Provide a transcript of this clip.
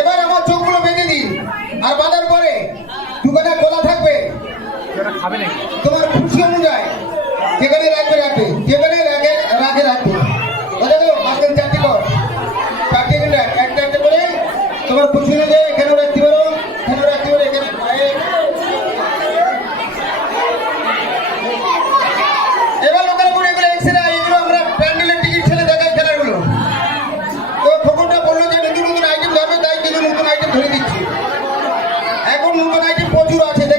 এবার আমার চোখগুলো বেঁধে দিই আর বাঁধার পরে দোকানে খোলা থাকবে। তোমার খুশি অনুযায়ী যেখানে রাখবে রাখবে। You are atende